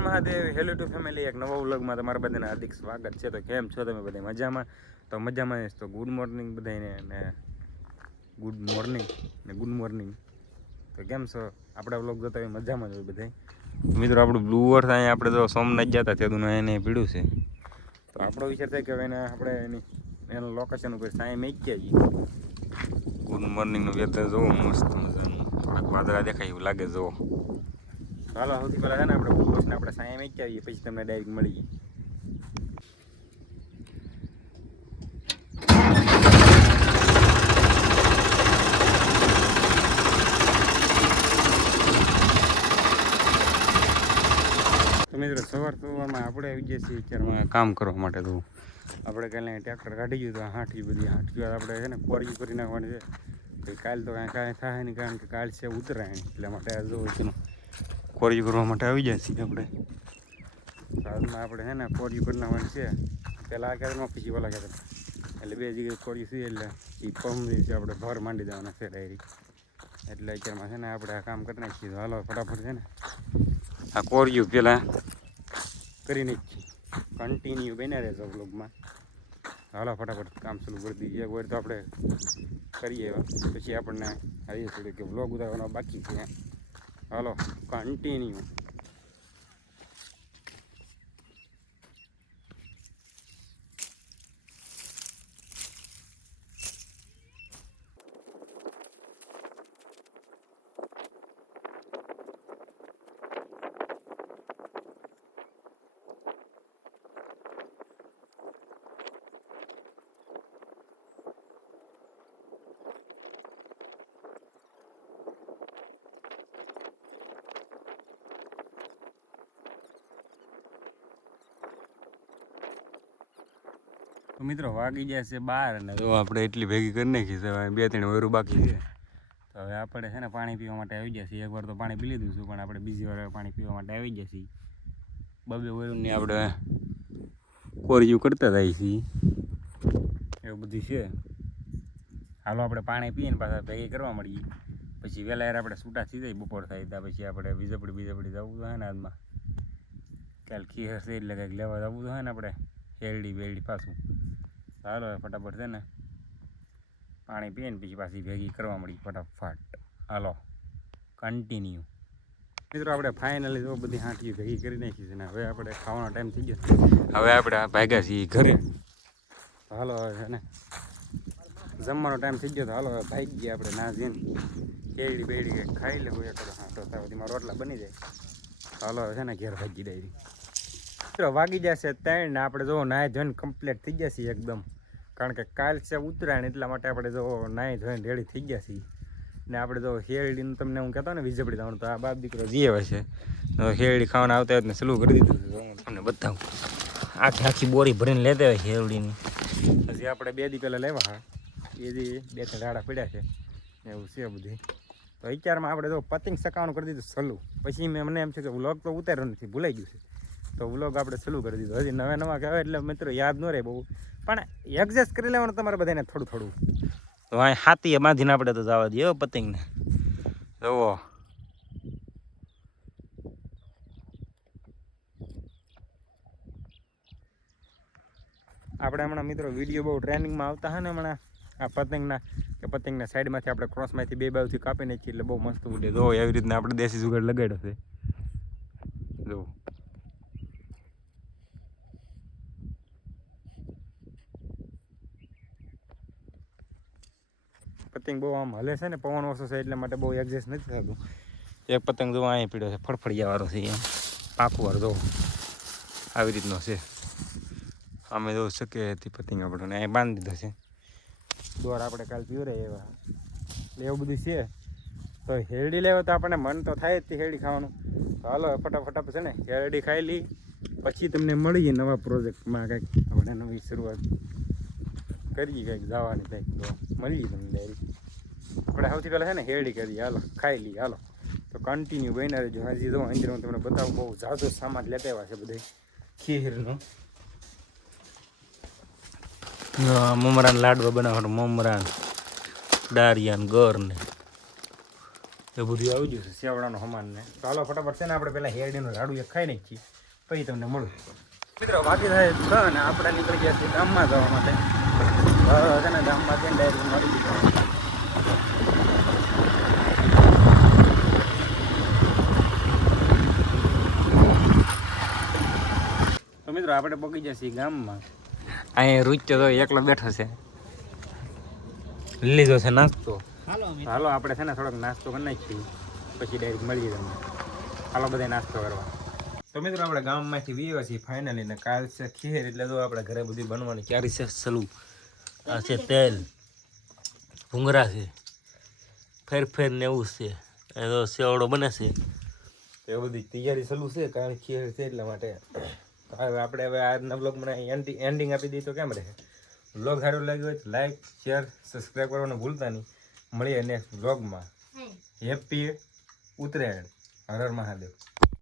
Mahadev hello to family એક નવા વ્લોગમાં તમારા બધાને હાર્દિક સ્વાગત છે. તો કેમ છો તમે બધા મજામાં? તો મજામાં જ. તો ગુડ મોર્નિંગ બધાને ને ગુડ મોર્નિંગ ને ગુડ મોર્નિંગ તો કેમ છો? આપણા વ્લોગ જોતા હોય મજામાં જ હોય બધા મિત્રો, આપણું બ્લુ વર્થ અહીંયા આપણે તો સોમનાથ જતા તેનું એને પીડ્યું છે. તો આપણો વિચાર થાય કે હવે એને આપણે એની એનું લોકેશન ઉપર સાંઈ ક્યાં જઈએ ગુડ મોર્નિંગનું વેધર, જોવો મસ્ત મજાનું. થોડાક વાદળા દેખાય એવું લાગે, જોવો. ચાલો સૌથી પહેલાં છે ને આપણે બુકને આપણે સાંઈ મેકી આવીએ પછી તમને ડાયરેક્ટ મળીએ મિત્રો, સવાર સવારમાં આપણે આવી જઈએ છીએ અત્યારમાં કામ કરવા માટે તો આપણે કાલે ટ્રેક્ટર કાઢી ગયું તો હાંઠી બધી હાંઠી આપણે છે ને કોરી કરી છે. કાલ તો કાંઈ કાંઈ થાય નહીં, કારણ કે કાલ છે ઉતરાયણ એટલે માટે આ જો એનું કોરી કરવા માટે આવી જાય છીએ આપણે. સાઉથમાં આપણે છે ને કોરી કરી નાખવાની છે. પહેલાં આ ખેતરમાં પછી પેલા ખેતર એટલે બે જગ્યાએ કોરી છે એટલે એ પંપ છે આપણે ભર માંડી દેવાના છે ડાયરી એટલે અત્યારમાં છે ને આપણે આ કામ કરી નાખીએ. હાલો, ફટાફટ છે ને આ કોરિયું પહેલાં કરી નાખીએ. કન્ટિન્યુ બન્યા રહેશે બ્લોગમાં હાલો, ફટાફટ કામ શરૂ કરી દઈએ એક વાર તો આપણે કરીએ પછી આપણને આવીએ થોડી કે બ્લોગ ઉતારવાનો બાકી છે. હાલો કન્ટિન્યુ મિત્રો વાગી જાય છે બાર અને તો આપણે એટલી ભેગી કરી નાખી છે બે ત્રણ વરું બાકી છે. તો હવે આપણે છે ને પાણી પીવા માટે આવી જશે એકવાર તો પાણી પી લીધું છું, પણ આપણે બીજી વાર પાણી પીવા માટે આવી જશે બબે વરુની આપણે કોરિયું કરતા થાય છીએ. એવું બધું છે. હાલો આપણે પાણી પીને પાછા ભેગી કરવા મળીએ. પછી વહેલા યાર આપણે છૂટા થઈ જાય બપોર થાય ત્યાં પછી આપણે વીજપડી બીજપડી જવું તો હોય ને આજમાં કાલ ખીર છે એટલે કંઈક લેવા જવું તો હોય ને આપણે. શેરડી બેરડી પાછું. ચાલો ફટાફટ છે ને પાણી પીને પછી પાછી ભેગી કરવા મળી ફટાફટ. હાલો કન્ટિન્યુ મિત્રો, આપણે ફાઇનલી જો બધી હાંઠી ભેગી કરી નાખી છે ને હવે આપણે ખાવાનો ટાઈમ થઈ ગયો. હવે આપણે ભાગ્યા છીએ ઘરે. હાલો હવે છે ને જમવાનો ટાઈમ થઈ ગયો તો હાલો ભાગી ગયા આપણે ના જઈને કેળી બેડી ખાઈ લેવું એક હા, તો બધી રોટલા બની જાય. હાલો હવે છે ને ઘેર ભાગી ડાયરી મિત્રો, વાગી જશે ત્રણ ને આપણે જો નાહી ધોઈને કમ્પ્લીટ થઈ જશે એકદમ. કારણ કે કાલ છે ઉત્તરાયણ, એટલા માટે આપણે જો નાહી ધોઈને રેડી થઈ ગયા છીએ. ને આપણે જો શેરડીનું તમને હું કહેતો ને વીજળી દાવાનું તો આ બાપ દીકરો જે હોય છે. તો શેરડી ખાવાના આવતા હોય ને સલું કરી દીધું હું તમને બતાવું. આખી આખી બોરી ભરીને લેતા હોય શેરડીની પછી આપણે બે દી પહેલાં લેવા હા. એ બે ત્રણ રાડા પડ્યા છે. એવું છે બધી. તો અત્યારમાં આપણે જો પતિંગ સકાવાનું કરી દીધું સલું. પછી મેં મને એમ છે કે વ્લોગ તો ઉતાર્યો નથી, ભૂલાઈ ગયું છે. તો વ્લોગ આપણે સલું કરી દીધો. હજી નવા નવા કહેવાય એટલે મિત્રો યાદ ન રહે બહુ. પણ એડજસ્ટ કરી લેવાનું તમારે બધાને થોડું થોડું. તો અહીં હાથી બાંધીને આપણે તો જવા દઈએ પતિંગને. જુઓ. આપણે હમણાં મિત્રો વીડિયો બહુ ટ્રેનિંગમાં આવતા હા ને હમણાં. આ પતંગના, કે પતંગના સાઈડમાંથી આપણે ક્રોસમાંથી બે બાજુથી કાપી નાખીએ એટલે બહુ મસ્ત ઉડે. જો એવી રીતના આપણે દેશી જુગાડ લગાડ્યો છે. જો પતંગ બહુ આમ હલે છે ને, પવન ઓછો છે એટલા માટે બહુ એડજસ્ટ નથી થતું. એક પતંગ જો અહીં પીડ્યો છે ફડફડિયા વાળો છે એમ પાકું વાળો જો. આવી રીતનો છે. અમે જો શકીએ હતી પતંગ આપણને અહીં બાંધી દીધો છે. દોર આપણે કાલ પીવરે એવા. એવું બધું છે. તો હેરડી લેવા તો આપણને મન તો થાય જ હેરડી ખાવાનું. તો હાલો, ફટાફટ છે ને હેરડી ખાઈ લઈ પછી તમને મળીએ નવા પ્રોજેક્ટમાં કંઈક. આપણે નવી શરૂઆત. કરીએ કંઈક જવાની કંઈક તો મળીએ તમને ડાયરી આપણે સૌથી પહેલાં છે ને હેરડી કરીએ, હાલો, ખાઈ લઈએ, હાલો. તો કન્ટિન્યુ બન્યા રહેજો. હજી જો અંદર હું તમને બતાવું, બહુ જાજો સામાન લેતા આવ્યા છે બધે ખીરનો. મમરાન લાડવા બનાવવાનું, મમરાન ડારિયાન ગરને. તો બધું આવી ગયું છે સેવડાનો સમાન ને તો હાલો, ફટાફટ છે ને આપણે પહેલાં હેરડીનું લાડુ એક ખાઈ નાખીએ, પછી તમને મળું. મિત્રો બાકી થાય છ ને, આપણે નીકળી ગયા છીએ ગામમાં જવા માટે. છે ને ગામમાં જઈને ડાયરેક્ટ મળી દીધો તો મિત્રો આપણે પગી જશે ગામમાં. અહીંયા રૂચ્યો તો એકલો બેઠો છે. લીધો છે નાસ્તો. હાલો આપણે છે ને થોડોક નાસ્તો કરી નાખીએ. પછી ડાયરેક્ટ મળીએ તમને. હાલો બધા નાસ્તો કરવા. તો મિત્રો આપણે ગામમાંથી વીએ છીએ ફાઇનલી ને કાલ છે ખીર. એટલે તો આપણે ઘરે બધી બનવાની ક્યારે છે સલું. આ છે તેલ. ભૂંગરા છે. ફેર ફેર ને એવું છે. એ તો સેવડો બને છે. એ બધી તૈયારી સલું છે કારણ ખીર છે એટલા માટે. હવે આપણે હવે આજના બ્લોગમાં એન્ડી એન્ડિંગ આપી દઈએ તો કેમ રહે? બ્લોગ સારું લાગ્યો હોય તો લાઈક શેર સબસ્ક્રાઈબ કરવાનું ભૂલતા નહીં. મળીએ નેક્સ્ટ બ્લોગમાં હેપી ઉત્તરાયણ. હર હર મહાદેવ.